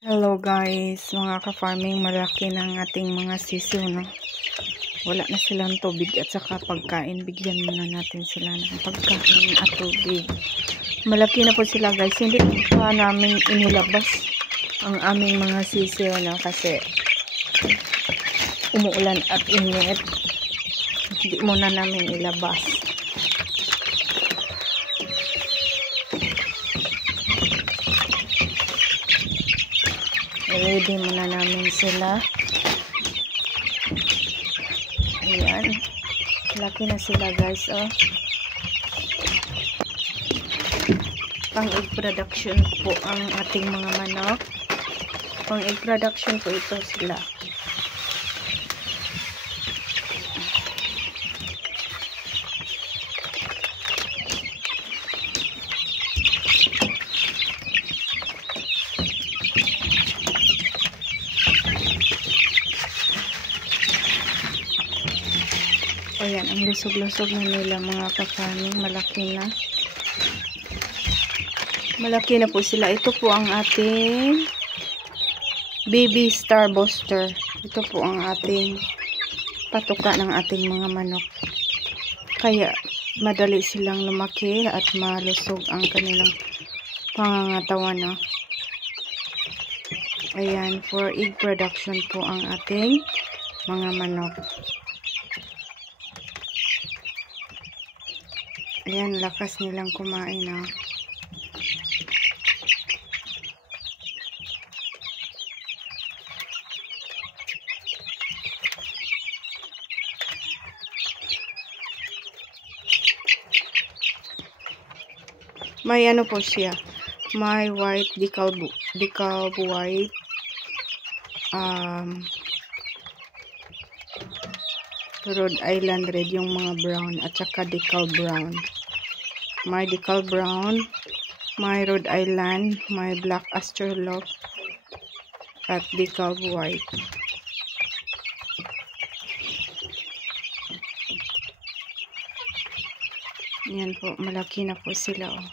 Hello guys, mga ka-farming, malaki ng ating mga sisiw, no? Wala na silang tubig at saka pagkain. Bigyan muna natin sila ng pagkain at tubig. Malaki na po sila guys. Hindi pa namin inilabas ang aming mga sisiw, no? Kasi umuulan at init. Hindi muna namin ilabas. Ready muna namin sila. Ayan. Laki na sila guys, oh. Pang egg production po ang ating mga manok. Pang egg production po ito sila. Ayan, ang lusog-lusog na nila mga ka-farming. Malaki na. Malaki na po sila. Ito po ang ating baby star booster. Ito po ang ating patuka ng ating mga manok. Kaya madali silang lumaki at malusog ang kanilang pangangatawan, no? Ayan, for egg production po ang ating mga manok. Ayan, lakas nilang kumain, no? May ano po siya, may white decal white, Rhode Island red yung mga brown, at saka decal brown. May decal brown, may Rhode Island, may black Australorp, at decal white. Yan po, malaki na po sila, oh.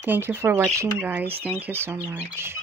Thank you for watching guys. Thank you so much.